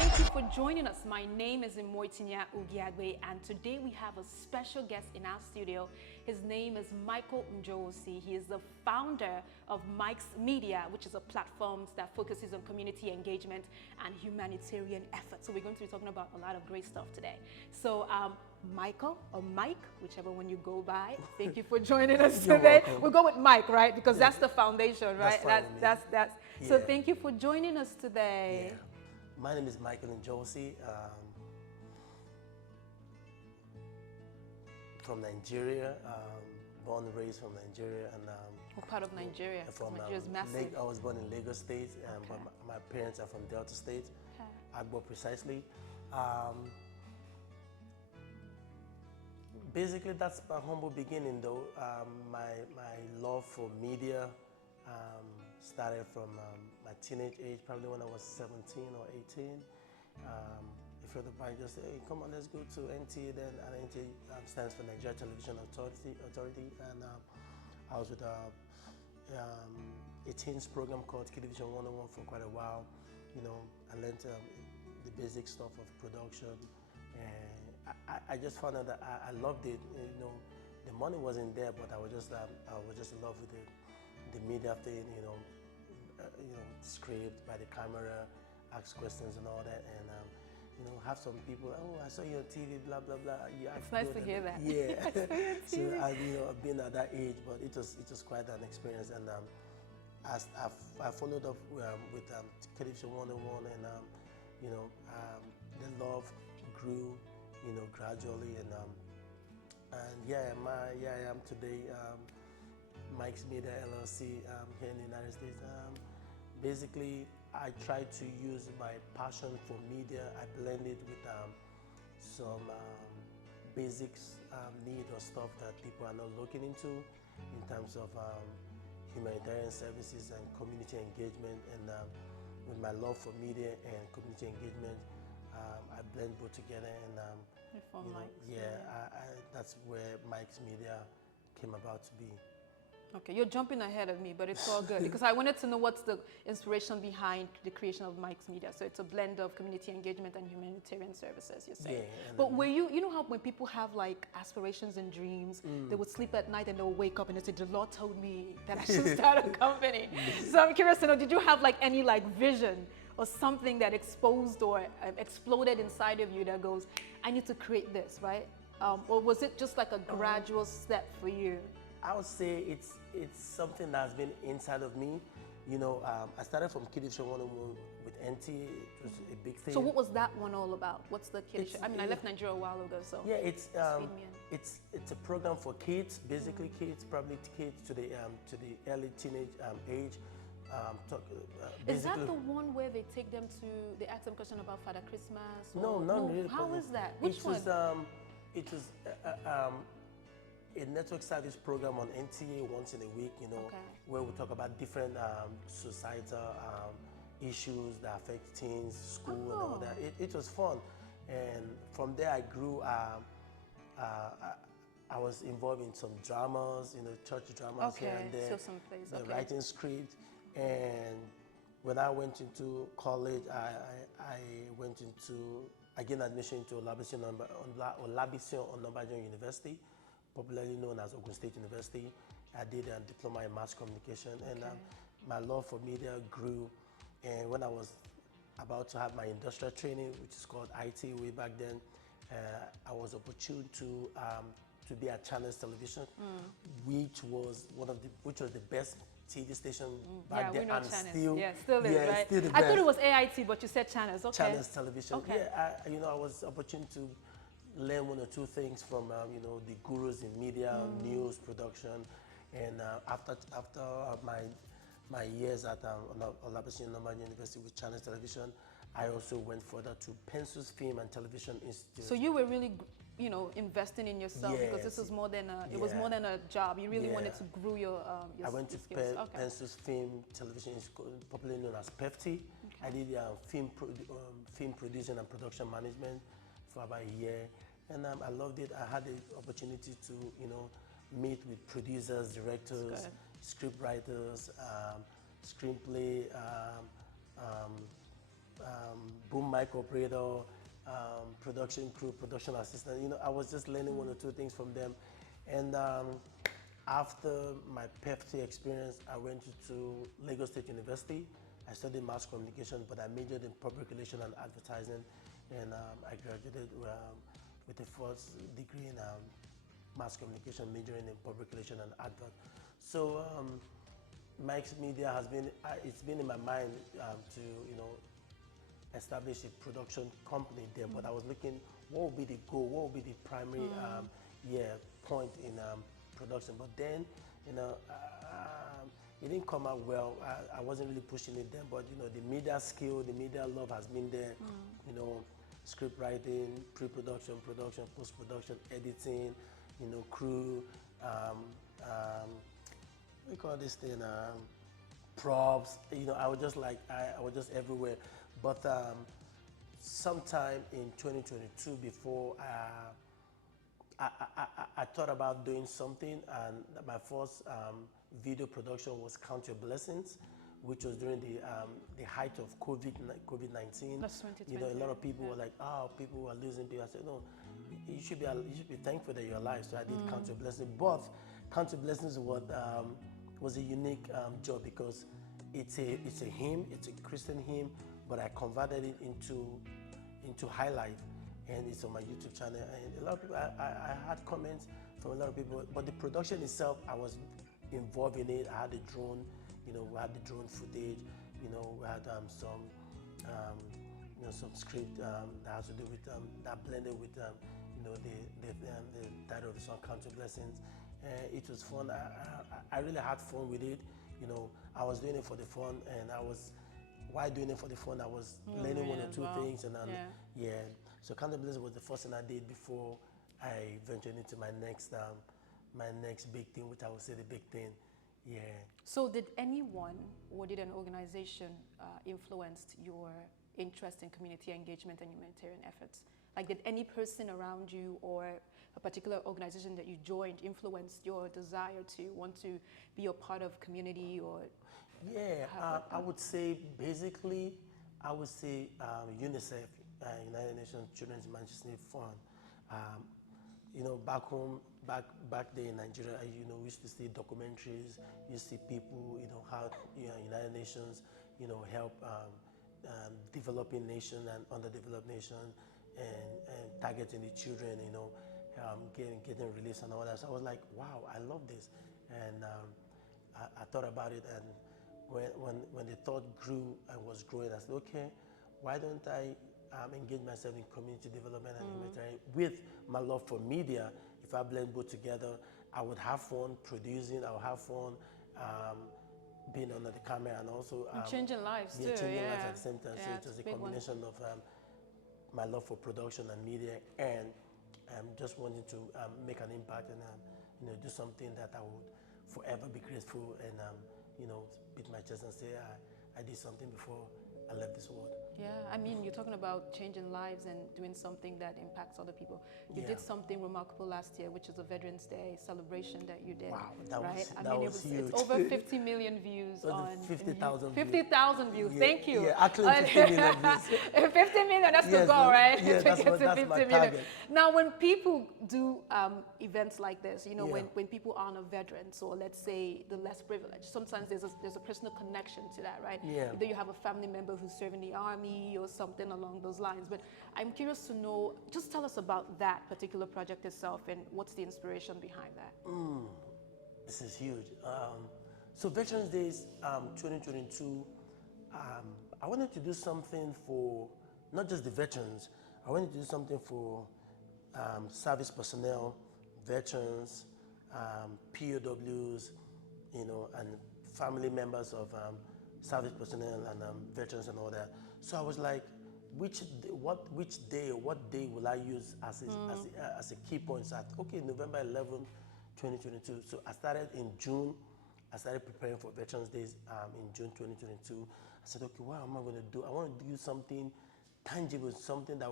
Thank you for joining us. My name is Imoitinia Ugiagbe, and today we have a special guest in our studio. His name is Michael Njosi. He is the founder of Mike's Media, which is a platform that focuses on community engagement and humanitarian efforts. So we're going to be talking about a lot of great stuff today. So Michael, or Mike, whichever one you go by, thank you for joining us today. Welcome. We'll go with Mike, right? Because that's the foundation, right? That's So thank you for joining us today. Yeah. My name is Michael Njosi, from Nigeria, born and raised from Nigeria. And what part of Nigeria? Nigeria is massive. I was born in Lagos State, but my parents are from Delta State, Agbo precisely. Basically, that's my humble beginning, though. My love for media started from my teenage age, probably when I was 17 or 18. A friend of mine just said, hey, come on, let's go to NTA then. And NTA stands for Nigeria Television Authority. And I was with a teens program called Kid Division 101 for quite a while. You know, I learned the basic stuff of production. And I just found out that I loved it. You know, the money wasn't there, but I was just in love with the media thing. You know, script by the camera, ask questions and all that, and you know, have some people. Oh, I saw you on TV, blah blah blah. Yeah, it's nice to hear that. Yeah. So I've been at that age, but it was quite an experience, and I followed up with Television 101, and you know, the love grew, you know, gradually, and I am today. Mike's Media LLC here in the United States. Basically, I try to use my passion for media. I blend it with some basics need or stuff that people are not looking into in terms of humanitarian services and community engagement. And with my love for media and community engagement, I blend both together. And that's where Mike's Media came about to be. Okay, you're jumping ahead of me, but it's all good because I wanted to know what's the inspiration behind the creation of Mike's Media. So it's a blend of community engagement and humanitarian services, you say. Yeah, but were you know how when people have like aspirations and dreams, they would sleep at night and they'll wake up and they say, the Lord told me that I should start a company. So I'm curious to know, did you have like any like vision or something that exposed or exploded inside of you that goes, I need to create this, right? Or was it just like a gradual step for you? I would say it's something that's been inside of me. You know, I started from Kid Division 101 with NTA. It was a big thing. So what was that one all about? What's the Kid Division? I mean, I left Nigeria a while ago, so yeah, it's a program for kids, basically kids, probably kids to the early teenage age. Is that the one where they take them to? They ask them question about Father Christmas? No, not really. How is that? Which one? It was a network service program on NTA once in a week, you know, where we talk about different societal issues that affect teens, school, and all that. It was fun, and from there I grew. I was involved in some dramas, you know, church dramas here and there. So some plays. Writing script, and when I went into college, I gained admission into Olabisi Onabanjo University, popularly known as Ogun State University. I did a diploma in mass communication, and my love for media grew. And when I was about to have my industrial training, which is called IT way back then, I was opportune to be at Channels Television, which was the best TV station back then, and still is, right? Still the I best. thought it was AIT, but you said Channels. Okay. Channels Television. Okay. Yeah, I was opportune to learn one or two things from the gurus in media, news production, and after my years at Olabisi Onabanjo University with Channels Television, I also went further to Pencils Film and Television Institute. So you were really, investing in yourself, because this was more than it was more than a job. You really wanted to grow your I went to Pencils Film Television Institute, popularly known as PEFT. I did film producing and production management for about a year, and I loved it. I had the opportunity to meet with producers, directors, script writers, screenplay, boom mic operator, production crew, production assistant. You know, I was just learning one or two things from them. And after my PEFT experience, I went to Lagos State University. I studied mass communication, but I majored in public relations and advertising. And I graduated with a first degree in mass communication, majoring in public relations and advert. So Mike's Media has been, it's been in my mind to, you know, establish a production company there, but I was looking, what would be the goal, what would be the primary point in production. But then, you know, it didn't come out well. I wasn't really pushing it then, but you know, the media skill, the media love has been there. You know, script writing, pre-production, production, post-production, editing, you know, crew, we call this thing props. You know, I was just like, I was just everywhere. But sometime in 2022, before I thought about doing something, and my first video production was Count Your Blessings, which was during the height of COVID-19. That's 2020. You know, a lot of people were like, oh, people were losing people. I said, no, you should be thankful that you're alive. So I did Count Your Blessings. But Count Your Blessings was a unique job because it's a hymn, it's a Christian hymn, but I converted it into highlight, and it's on my YouTube channel. And a lot of people, I had comments from a lot of people, but the production itself, I was involved in it. I had a drone, you know, we had the drone footage, you know, we had some script that has to do with that blended with you know, the title of the song, Count Your Blessings. It was fun. I really had fun with it. You know, I was doing it for the fun, and while doing it for the fun, I was learning one or two things, and so Count Your Blessings was the first thing I did before I ventured into my next big thing, which I would say the big thing. Yeah. So did anyone or did an organization influenced your interest in community engagement and humanitarian efforts? Like, did any person around you or a particular organization that you joined influenced your desire to want to be a part of community? Or I would say basically, I would say UNICEF, United Nations Children's Emergency Fund. You know, back home, back there in Nigeria, you know, we used to see documentaries. You see people, you know, how, you know, United Nations, you know, help developing nations and underdeveloped nations, and targeting the children, you know, getting released and all that. So I was like, wow, I love this, and I thought about it, and when the thought grew and was growing, I said, okay, why don't I engage myself in community development and humanitarian with my love for media? If I blend both together, I would have fun producing, I would have fun being under the camera, and also changing lives too. Changing lives at the same time. So Yeah, it was a combination of my love for production and media, and just wanting to make an impact and you know, do something that I would forever be grateful, and you know, beat my chest and say I did something before I left this world. Yeah, I mean, you're talking about changing lives and doing something that impacts other people. You did something remarkable last year, which is a Veterans Day celebration that you did. Wow, that right? was huge. It's over 50 million views on 50,000 views. 50,000 views. Thank you. Yeah, actually 50 million views. 50 million, that's the goal, right? Yeah, that's my target. Now, when people do events like this, you know, when people honor veterans, or let's say the less privileged, sometimes there's a personal connection to that, right? Yeah. Either you have a family member who's serving the army or something along those lines. But I'm curious to know, just tell us about that particular project itself and what's the inspiration behind that. This is huge. So Veterans Days 2022, I wanted to do something for not just the veterans. I wanted to do something for service personnel, veterans, POWs, you know, and family members of service personnel and veterans and all that. So I was like, which day will I use as a key point? So okay, November 11th, 2022. So I started in June. I started preparing for Veterans Days in June 2022. I said, okay, what am I going to do? I want to do something tangible, something that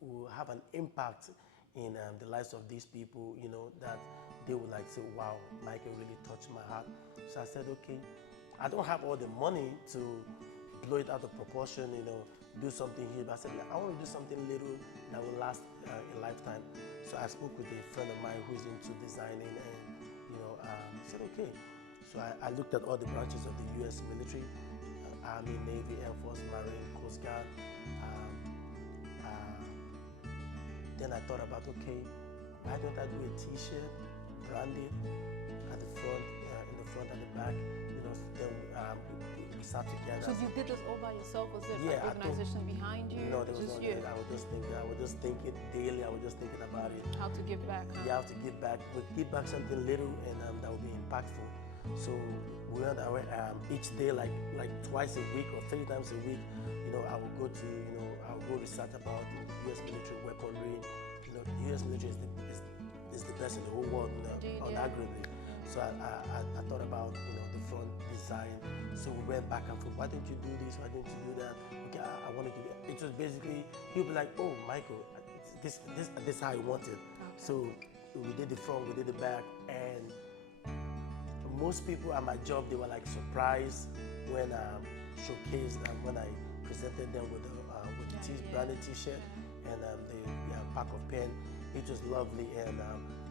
will have an impact in the lives of these people, you know, that they would like say, wow, Michael really touched my heart. So I said, okay, I don't have all the money to blow it out of proportion, you know, do something huge. But I said, I want to do something little that will last a lifetime. So I spoke with a friend of mine who's into designing, and said, okay. So I looked at all the branches of the U.S. military, Army, Navy, Air Force, Marine, Coast Guard. Then I thought about, okay, why don't I do a T-shirt, branded at the front, in the front and the back? Then we sat together. So you did this all by yourself? Was there Yeah, an organization behind you? No, there was just no. you. I was just thinking daily. I was just thinking about it. How to give back? Huh? Yeah, how to give back. We give back something little, and that would be impactful. So we went away each day, like twice a week or 3 times a week. I would go to, I would go research about U.S. military weaponry. The U.S. military is the best in the whole world, unarguably. So I thought about, the front design. So we went back and forth. Why don't you do this? Why don't you do that? Okay, I want to do it. It was basically, he'll be like, oh, Michael, this is how I want it. Okay. So we did the front, we did the back, and most people at my job, they were like surprised when I showcased when I presented them with the branded T-shirt and the pack of pen. It was lovely, and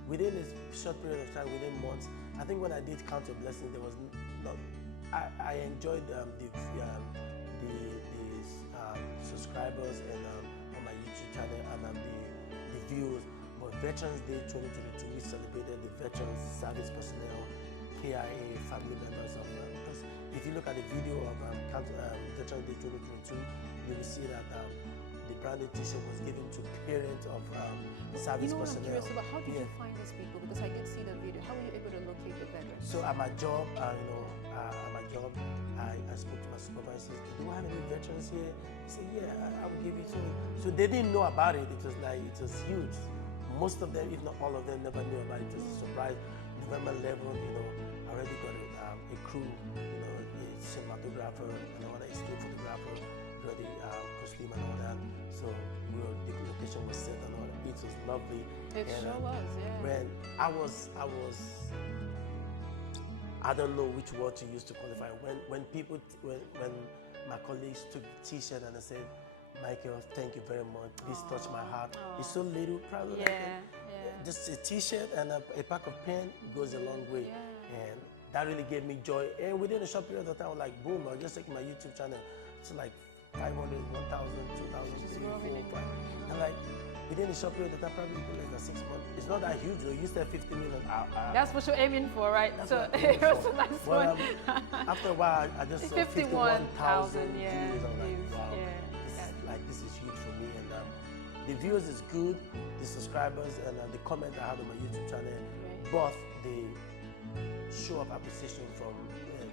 within a short period of time, within months, I think when I did Count Your Blessings, there was not. I enjoyed the subscribers and on my YouTube channel and the views. But Veterans Day 2022, we celebrated the veterans, service personnel, KIA, family members of because if you look at the video of Veterans Day 2022, you will see that the branded T-shirt was given to parents of service personnel. I'm curious about, how did you find these people? Because I did see the video. How were you able to locate the veterans? So at my job, I spoke to my supervisors. Do I have any veterans here? He said, yeah, I will give you some. So they didn't know about it. It was huge. Most of them, if not all of them, never knew about it. It was a surprise. November 11th, I already got a crew, a cinematographer, another escape photographer, ready costume and all that. So the location was set and all that. It was lovely. It sure was, yeah. When I don't know which word to use to qualify. When my colleagues took the T-shirt and they said, Michael, thank you very much. This touched my heart. It's so little, probably. Just a T-shirt and a pack of pen goes a long way. And that really gave me joy. And within a short period of time, I was like, boom, I was just checking my YouTube channel. It's like 500, 1,000, 2,000, 3,000, 4,000, 5,000. And like, within a short period of time, probably less than 6 months. It's not that huge though. You said 50 million. That's what you're aiming for, right? That's so what I'm aiming for. nice well, after a while, I just saw 51,000 views. I was like, wow, this is huge for me. And the views is good, the subscribers and the comment I have on my YouTube channel, both the show of appreciation from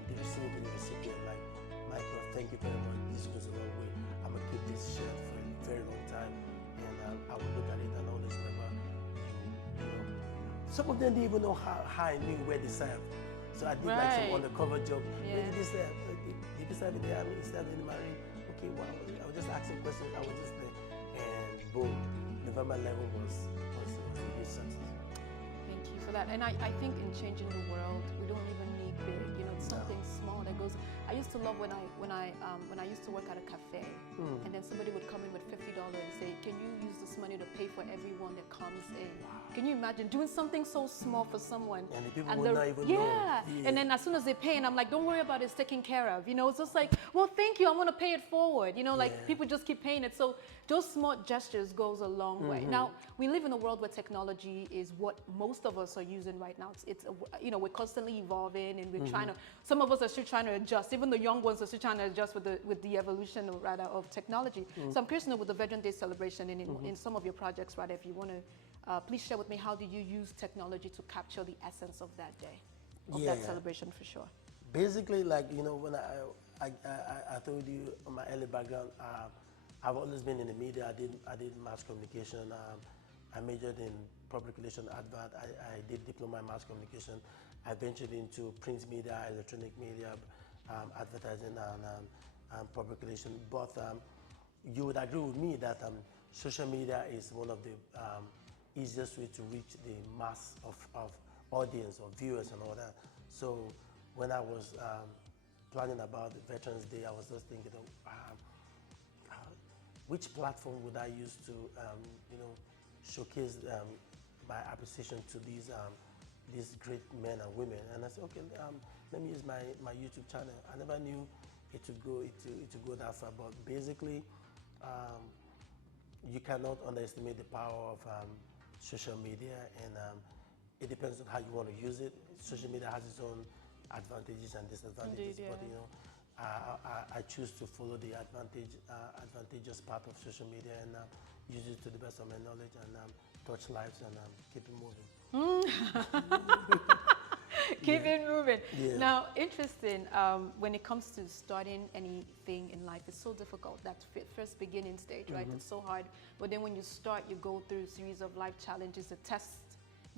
the recipient to the recipient. Like, Michael, thank you very much. This goes a long way. I'm gonna keep this shirt for a very long time. I would look at it and always remember some of them didn't even know how I knew where they served. So I did like some undercover job. Where did they serve? Did they serve in the army? Serve in the marine? Okay, wow. I was just asking questions. I was just there. And boom, November 11 was a huge success. Thank you for that. And I think in changing the world, we don't even need big. Something small that goes. I used to love when I used to work at a cafe, and then somebody would come in with $50 and say, "Can you use this money to pay for everyone that comes in?" Wow. Can you imagine doing something so small for someone? And the people would not even know. Yeah. And then as soon as they pay, and I'm like, "Don't worry about it, it's taken care of." It's just like, "Well, thank you, I'm gonna pay it forward." People just keep paying it. So those small gestures goes a long way. Now we live in a world where technology is what most of us are using right now. We're constantly evolving, and we're trying to. Some of us are still trying to adjust. Even the young ones are still trying to adjust with the evolution, rather, of technology. So I'm curious to know, with the Veteran Day celebration and in some of your projects, rather, if you want to please share with me, how do you use technology to capture the essence of that day, of that celebration, for sure? Basically, when I told you my early background, I've always been in the media. I did mass communication. I majored in public relations, advert. I did diploma in mass communication. I ventured into print media, electronic media, advertising, and public relations. But you would agree with me that social media is one of the easiest way to reach the mass of audience, of viewers and all that. So when I was planning about the Veterans Day, I was just thinking, which platform would I use to, you know, showcase my appreciation to these great men and women? And I said, okay, let me use my YouTube channel. I never knew it would go that far, but basically, you cannot underestimate the power of social media, and it depends on how you want to use it. Social media has its own advantages and disadvantages, Indeed, yeah. but you know, I choose to follow the advantageous part of social media and use it to the best of my knowledge and touch lives and keep it moving. Keep it moving. Yeah. Now, interesting, when it comes to starting anything in life, it's so difficult. That first beginning stage, right? It's so hard. But then when you start, you go through a series of life challenges that test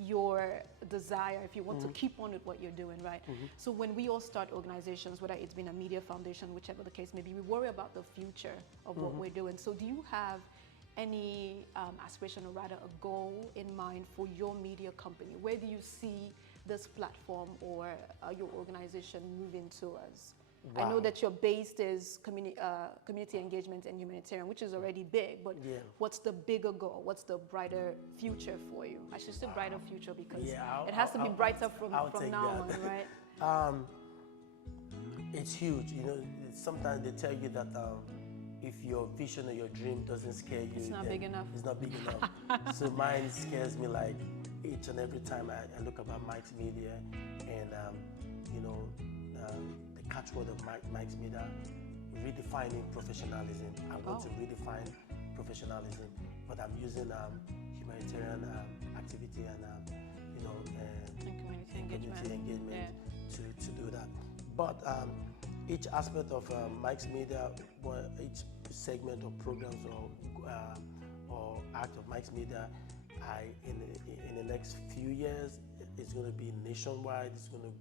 your desire, if you want to keep on with what you're doing, right? So when we all start organizations, whether it's been a media foundation, whichever the case may be, we worry about the future of what we're doing. So do you have any aspiration, or rather a goal in mind for your media company? Where do you see this platform or your organization moving towards? Wow. I know that your base is community engagement and humanitarian, which is already big, but Yeah. what's the bigger goal? What's the brighter future for you? I should say brighter future because Yeah, it has to be brighter from I'll from take now that. on, right? It's huge. You know, sometimes they tell you that if your vision or your dream doesn't scare you, It's not then big enough. It's not big enough. So mine scares me like each and every time I look about Mike's Media and you know, the catchword of Mike's Media, redefining professionalism. I want to redefine professionalism, but I'm using humanitarian activity and you know, And community engagement. to do that. But each aspect of Mike's Media, each segment or programs or act of Mike's Media, in the next few years, it's going to be nationwide. It's going to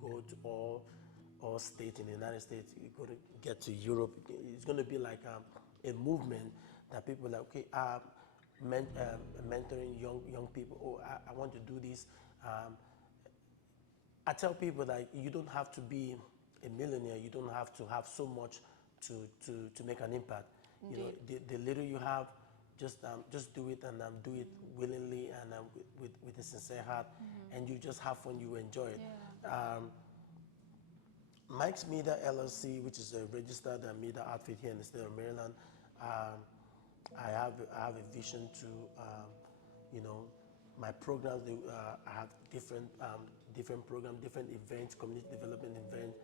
go to all states in the United States. It's going to get to Europe. It's going to be like a movement that people are like, okay, mentoring young people. Oh, I want to do this. I tell people that you don't have to be a millionaire. You don't have to have so much to make an impact. Indeed. You know, the little you have, just do it and do it willingly and with a sincere heart, and you just have fun. You enjoy it. Yeah. Mike's Media LLC, which is a registered media outfit here in the state of Maryland, I have a vision to, you know, my programs. I have different programs, different events, community development events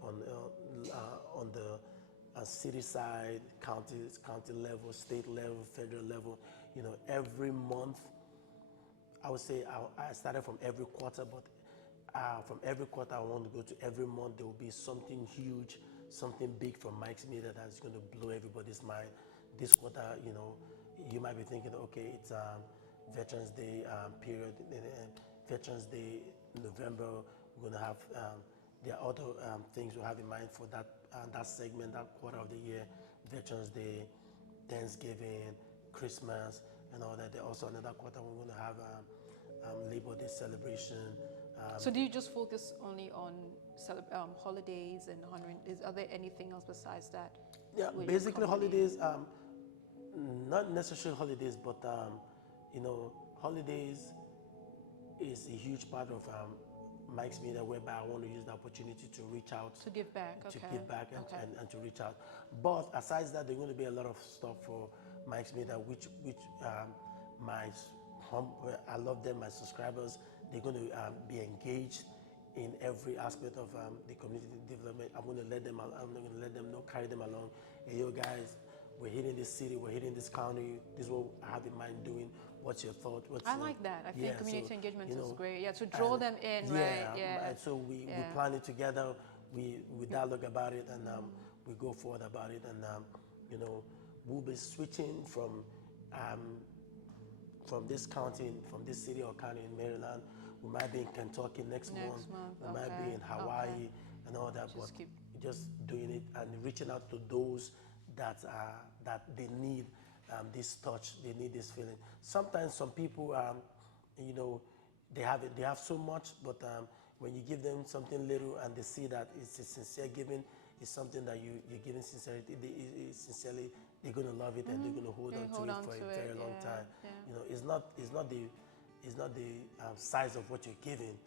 on the city side, county level, state level, federal level. You know, every month. I would say I started from every quarter, but from every quarter I want to go to every month. There will be something huge, something big from Mike's Media that's going to blow everybody's mind. This quarter, you know, you might be thinking, okay, it's Veterans Day period, Veterans Day November. We're going to have there are other things we have in mind for that segment, that quarter of the year. Veterans Day, Thanksgiving, Christmas, and all that. There's also another quarter we're going to have Labor Day celebration. So do you just focus only on holidays and honoring? Are there anything else besides that? Yeah, with your basically company? holidays, not necessarily holidays, but you know, holidays is a huge part of Mike's Media, whereby I want to use the opportunity to reach out, To give back, to okay. give back Okay. and to reach out. But aside that, there's going to be a lot of stuff for Mike's Media, which I love them, my subscribers. They're going to be engaged in every aspect of the community development. I'm going to let them know, carry them along. Hey, yo, guys, we're hitting this city, we're hitting this county. This is what I have in mind doing. What's your thought? I like that. I think yeah, community so, engagement you is know, great. Yeah, to draw and them in, yeah, right? Yeah. and so we Yeah. plan it together. We dialogue about it, and we go forward about it. And you know, we'll be switching from this county, from this city or county in Maryland. We might be in Kentucky next month. We might be okay, in Hawaii okay. and all that. Just keep- just doing it and reaching out to those that they need this touch, they need this feeling. Sometimes some people, you know, they have so much, but when you give them something little and they see that it's a sincere giving, it's something that you're giving sincerely, they're going to love it and they're going to hold on to it for a very long time. Yeah. You know, it's not the size of what you're giving,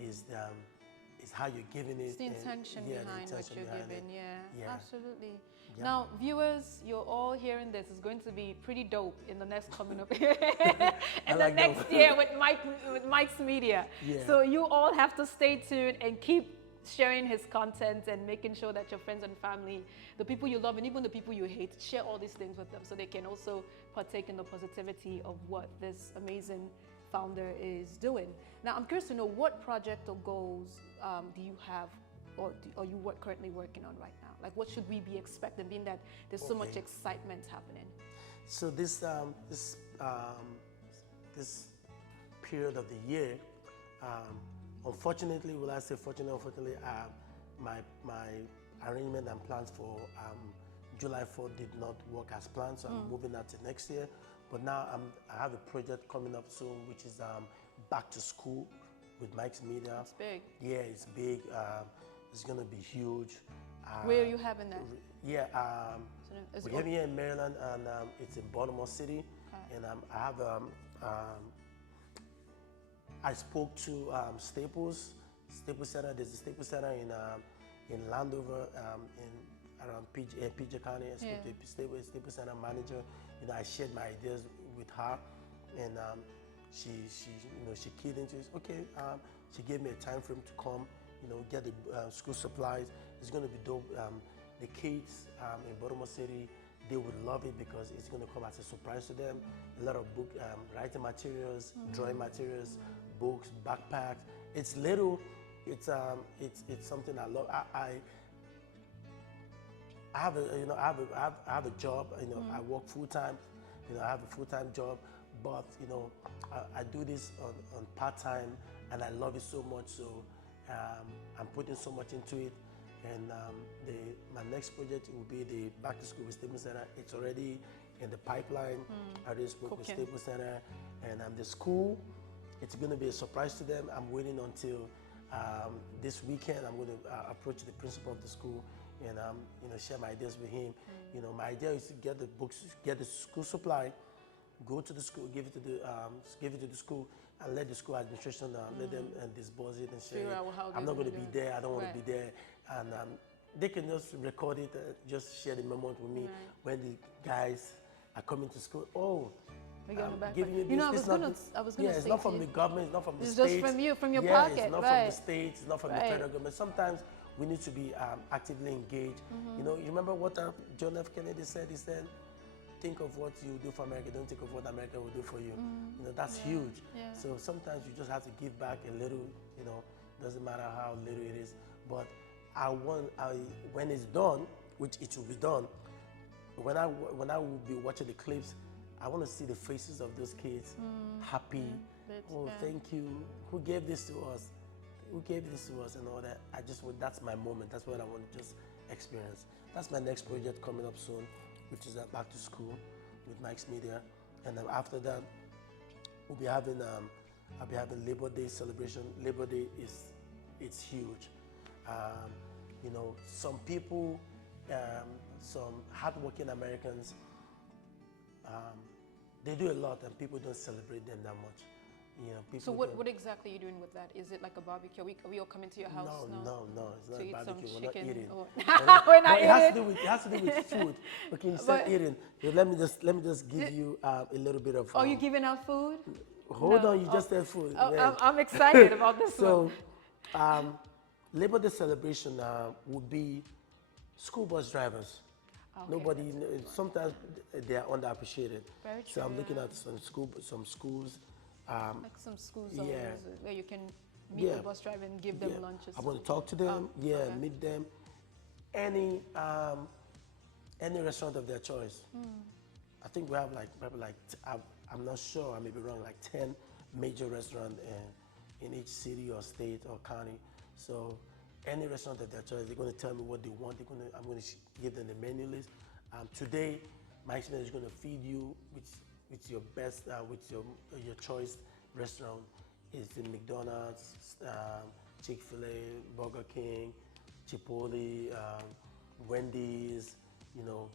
is how you're giving it. It's the intention behind what you're giving. Yeah, absolutely. Yeah. Now, viewers, you're all hearing this. It's going to be pretty dope in the next coming up in the next year with Mike's Media. Yeah. So you all have to stay tuned and keep sharing his content and making sure that your friends and family, the people you love and even the people you hate, share all these things with them so they can also partake in the positivity of what this amazing founder is doing. Now, I'm curious to know, what project or goals do you have or are you currently working on right now? Like, what should we be expecting, being that there's so much excitement happening? So this period of the year, unfortunately, will I say fortunately, unfortunately, my arrangement and plans for July 4th did not work as planned, so I'm moving that to next year. But now I have a project coming up soon, which is back to school with Mike's Media. It's big. Yeah, it's big. It's going to be huge. Where are you having that? Yeah, we're having here in Maryland, and it's in Baltimore City. Okay. And I have I spoke to Staples Center. There's a Staples Center in Landover, around PJ County. I spoke to the Staples Center manager. You know, I shared my ideas with her, and she keyed into it. Okay, she gave me a time frame to come. You know, get the school supplies. It's going to be dope. The kids in Baltimore City, they would love it because it's going to come as a surprise to them. A lot of book writing materials, drawing materials, books, backpacks. It's little. It's something I love. I have a job. You know, I work full time. You know, I have a full-time job, but you know, I do this on part-time, and I love it so much. So I'm putting so much into it. And my next project will be the Back to School with Staples Center. It's already in the pipeline. I already spoke with Staples Center, and the school, it's going to be a surprise to them. I'm waiting until this weekend. I'm going to approach the principal of the school and you know, share my ideas with him. You know, my idea is to get the books, get the school supply, go to the school, give it to the school, and let the school administration let them disburse it and share it. I'm not going to be there. I don't want to be there, and they can just record it, just share the moment with me when the guys are coming to school. Oh, giving you this, you know, I was gonna say, it's not from the government, it's not from the it's states. It's just from you, from your yeah, pocket, it's not right? from the states, it's not from the federal government. Sometimes we need to be actively engaged. You know, you remember what John F. Kennedy said? He said, think of what you do for America, don't think of what America will do for you. You know, that's huge. So sometimes you just have to give back a little, you know, doesn't matter how little it is. But when it's done, which it will be done, when I will be watching the clips, I want to see the faces of those kids happy. Thank you. Who gave this to us? Who gave this to us and all that? That's my moment. That's what I want to just experience. That's my next project coming up soon, which is Back to School with Mike's Media. And then after that, we'll be having, I'll be having Labor Day celebration. Labor Day it's huge. You know, some people, some hardworking Americans, they do a lot and people don't celebrate them that much. You know, people so what exactly are you doing with that? Is it like a barbecue? Are we all coming to your house? No, it's not to a barbecue. We're not eating. We're not eating. It has to do with food. Okay, you start eating. Let me just give you a little bit of. Are you giving out food? Hold on, you just said food. I'm excited about this one. So, Labor Day celebration would be school bus drivers. Okay, nobody. Sometimes they are underappreciated. Very true, so I'm looking at some schools. Like some schools where you can meet the bus driver and give them lunches. I want to talk to them. Meet them. Any restaurant of their choice. I think we have probably I'm not sure. I may be wrong. Like 10 major restaurants in each city or state or county. So any restaurant of their choice, they're going to tell me what they want. I'm going to give them the menu list. Today, Mike's Media is going to feed you with your best, with your choice restaurant. It's in McDonald's, Chick-fil-A, Burger King, Chipotle, Wendy's, you know,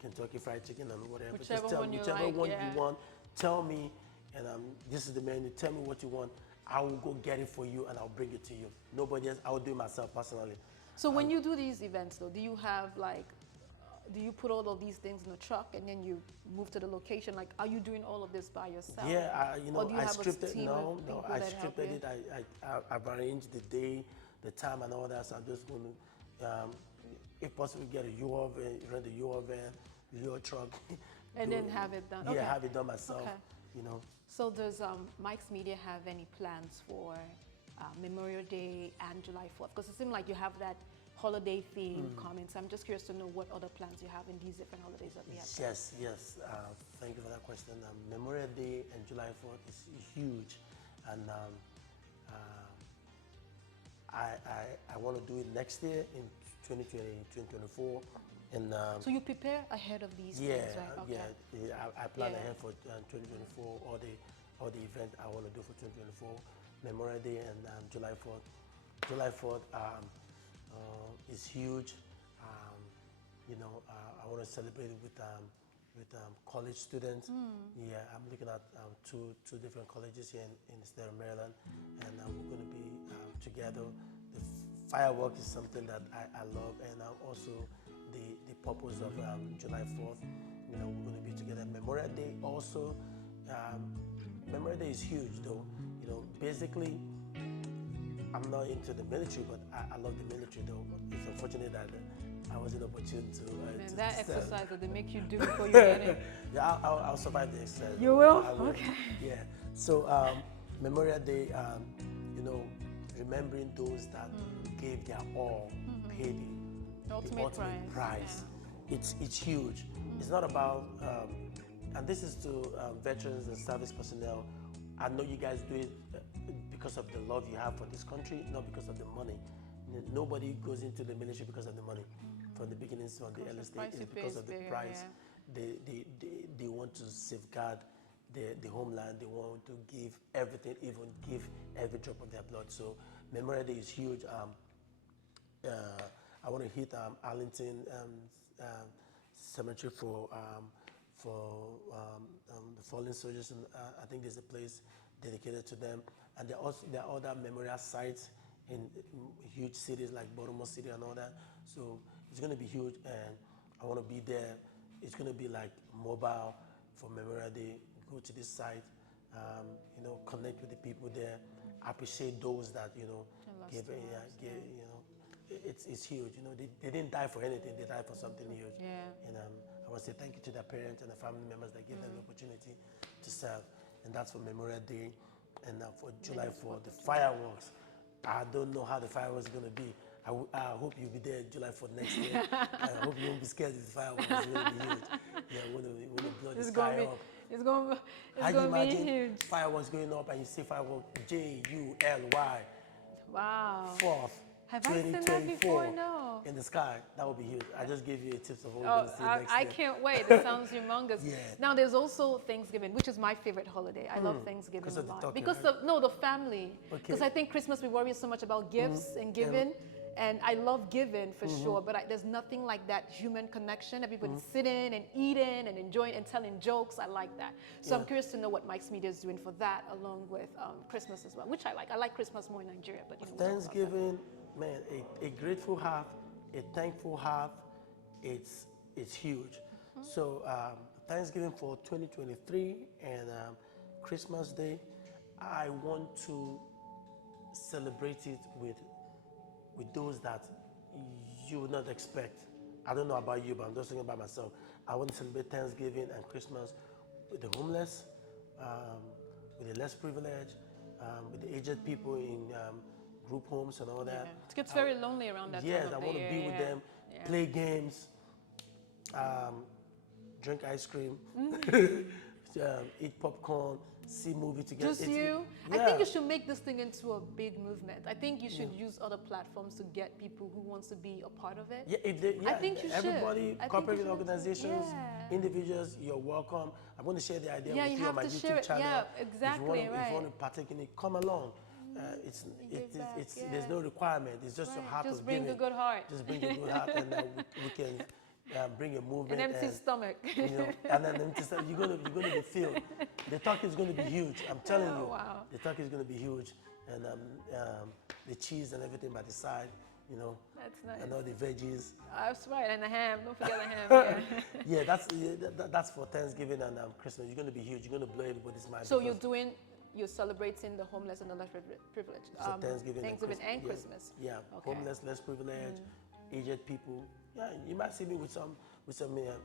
Kentucky Fried Chicken and whatever. Whichever Just tell one me, you whichever like, one yeah. you want, tell me, and this is the menu. Tell me what you want. I will go get it for you and I'll bring it to you. Nobody else. I will do it myself personally. So when you do these events, though, do you have like, do you put all of these things in a truck and then you move to the location? Like, are you doing all of this by yourself? Yeah, Or do you I have a scripted. team No, of no, people I that help scripted you? it. I've arranged the day, the time, and all that. So I'm just going to, if possible, get a U of rent a U of U truck, And then have it done. Yeah, Okay. have it done myself. Okay. You know. So does Mike's Media have any plans for Memorial Day and July 4th? Because it seems like you have that holiday theme coming. So I'm just curious to know what other plans you have in these different holidays that we have. Yes. Thank you for that question. Memorial Day and July 4th is huge, and I want to do it next year in 2020, 2024. And So you prepare ahead of these things, right? Okay. I plan Yeah. ahead for 2024. All the event I want to do for 2024, Memorial Day and July 4th. July 4th is huge. I want to celebrate it with college students. Yeah, I'm looking at two different colleges here in the state of Maryland, and we're going to be together. The fireworks is something that I love, and also the purpose of July 4th. We're going to be together. Memorial Day also. Memorial Day is huge, though. Basically, I'm not into the military, but I love the military, though. It's unfortunate that I wasn't opportune to. And to that serve. exercise that they make you do before you get in. Yeah, I'll survive the exercise. You will? I will. Okay. Yeah. So Memorial Day, remembering those that gave their all, paid the ultimate price. Yeah. It's huge. It's not about, and this is to veterans and service personnel. I know you guys do it because of the love you have for this country, not because of the money. Nobody goes into the military because of the money. From the beginnings, from the early stage, it's because of the price. They want to safeguard the homeland. They want to give everything, even give every drop of their blood. So Memorial Day is huge. I want to hit Arlington Cemetery for the fallen soldiers, and I think there's a place dedicated to them. And there are other memorial sites in huge cities like Baltimore City and all that. So it's going to be huge, and I want to be there. It's going to be like mobile for Memorial Day. Go to this site, connect with the people there. Appreciate those that gave. It's huge. They didn't die for anything. They died for something huge. Yeah. And I want to say thank you to their parents and the family members that gave them the opportunity to serve. And that's for Memorial Day. And for July 4th, the fireworks. I don't know how the fireworks are going to be. I hope you'll be there July 4th next year. I hope you won't be scared of the fireworks. It's going to be huge. Yeah, we're going to blow the sky up. It's going to be huge. Fireworks going up and you see fireworks July Wow. 4th. Have I seen that before? No. In the sky. That would be huge. I just gave you a tips of what we're going to see next year. I can't wait. It sounds humongous. Yeah. Now, there's also Thanksgiving, which is my favorite holiday. I love Thanksgiving a lot. Because the family. Because I think Christmas, we worry so much about gifts and giving. And I love giving for sure, but there's nothing like that human connection. Everybody sitting and eating and enjoying and telling jokes. I like that. So I'm curious to know what Mike's Media is doing for that, along with Christmas as well, which I like. I like Christmas more in Nigeria, but Thanksgiving, man, a grateful heart, a thankful heart, it's huge. So Thanksgiving for 2023 and Christmas Day, I want to celebrate it with those that you would not expect. I don't know about you, but I'm just thinking about myself. I want to celebrate Thanksgiving and Christmas with the homeless, with the less privileged, with the aged people in group homes and all that. It gets very lonely around that time of the year. I want to be with them, play games, drink ice cream, eat popcorn, see movie together. Just you? Yeah. I think you should make this thing into a big movement. I think you should use other platforms to get people who wants to be a part of it. I think you everybody, should. corporate organizations, individuals, you're welcome. I'm going to share the idea with you on my YouTube channel. Yeah, exactly. If you want to partake in it, come along. There's no requirement. It's just your heart just of bring giving. a good heart. Just bring a good heart, and we can bring a movement. An empty stomach. You know, and then empty stomach, you're gonna be filled. The turkey is gonna be huge. I'm telling you. Wow. The turkey is gonna be huge, and the cheese and everything by the side. You know. That's nice. And all the veggies. That's right, and the ham. Don't forget the ham. Yeah. Yeah, that's for Thanksgiving and Christmas. You're gonna be huge. You're gonna blow everybody's mind. So you're celebrating the homeless and the less privileged. So Thanksgiving and Christmas. Yeah, Okay. homeless, less privileged, aged people. Yeah, you might see me with some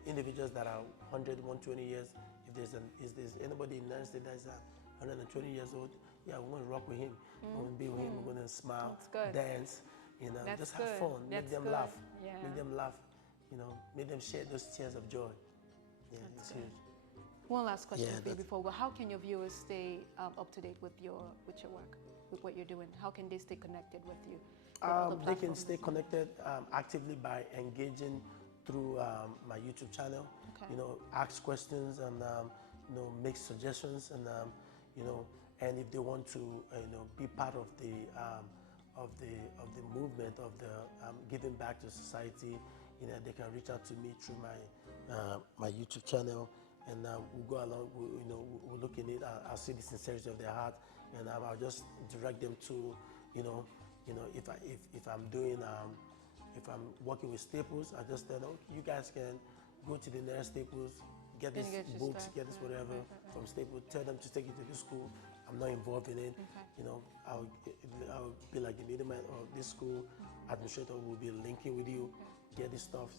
individuals that are 100, 120 years. If there's anybody in the United States that's 120 years old, yeah, we're gonna rock with him. We're gonna be with him. We're gonna smile, dance. You know, That's just good. have fun, make That's them good. laugh, Yeah. make them laugh. You know, make them share those tears of joy. Yeah, it's huge. One last question Yeah, for you before we go. How can your viewers stay up to date with your work, with what you're doing? How can they stay connected with you? With other They can platforms? stay connected actively by engaging through my YouTube channel. Okay. You know, ask questions and you know, make suggestions, and you know, and if they want to you know, be part of the movement of the giving back to society, you know, they can reach out to me through my YouTube channel, and we'll go along. We'll look in it. I'll see the sincerity of their heart, and I'll just direct them to, you know, if I'm doing if I'm working with Staples, I just tell them, oh, you guys can go to the nearest Staples, get these books, get this whatever from Staples. Tell them to take it to the school. I'm not involved in it. Okay. You know, I'll be like the middleman of this school. Administrator will be linking with you. Get this stuff.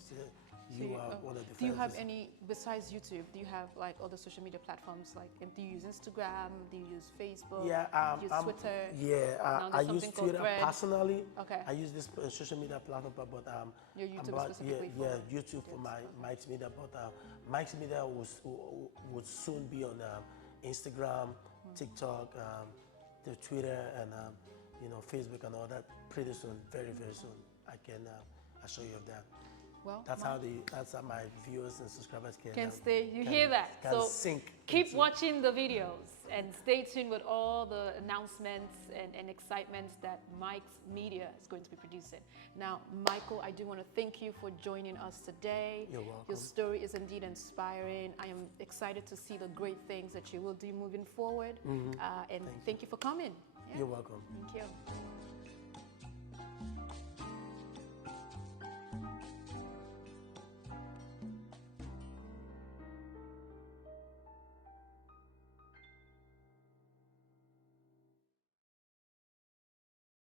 You are one of the. Do you have any, besides YouTube, do you have like other social media platforms? Like, do you use Instagram? Do you use Facebook? Yeah, do you use Twitter? Yeah, I use Twitter personally. Okay. I use this social media platform, but Your YouTube specifically for YouTube for my Mike's Media. But Mike's Media would soon be on Instagram, TikTok, the Twitter, and you know, Facebook and all that. Pretty soon, very soon, I can assure you of that. Well, that's how my viewers and subscribers can stay. You hear that? Can so sync. Keep watching the videos and stay tuned with all the announcements and excitements that Mike's Media is going to be producing. Now, Michael, I do want to thank you for joining us today. You're welcome. Your story is indeed inspiring. I am excited to see the great things that you will do moving forward. And thank you for coming. Yeah. You're welcome. Thank you.